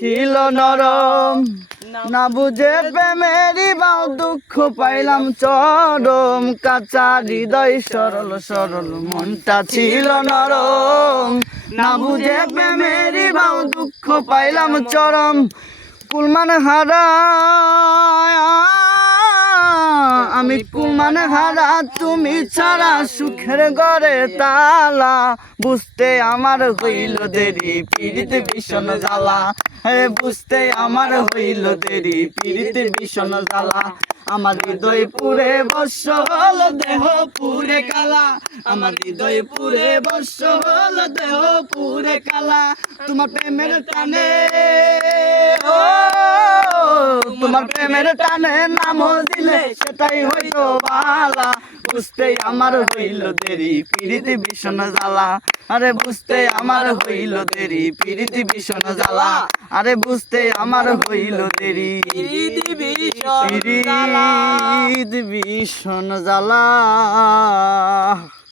ছিল নরম, না বুঝে প্রেমেরই বাউ দুঃখ পাইলাম চরম। কাঁচা হৃদয় সরল সরল মনটা ছিল নরম, না বুঝে প্রেমেরই বাউ দুঃখ পাইলাম চরম। কুলমান হারা আমি, কুলমান হারা তুমি ছাড়া সুখের ঘরে তালা। বুঝতে আমার হইল দেরি পীড়িত ভীষণ জ্বালা, বুঝতে আমার হইল দেরি পীড়িত ভীষণ জ্বালা। আমার হৃদয় পুরে বর্ষ হল দেহ পুরে কালা, আমার হৃদয় পুরে বর্ষ হল দেহ পুরে কালা। তোমার প্রেমের টানে তোমার প্রেমের টানে নাম দিলে সেটাই হইতো বালা। বুঝতে আমার হইল দেরি পীড়িতি ভীষণ জ্বালা, আরে বুঝতে আমার হইল দেরি পীড়িতি ভীষণ জ্বালা। আরে বুঝতে আমার হইল দেরি পীড়িতি ভীষণ জ্বালা।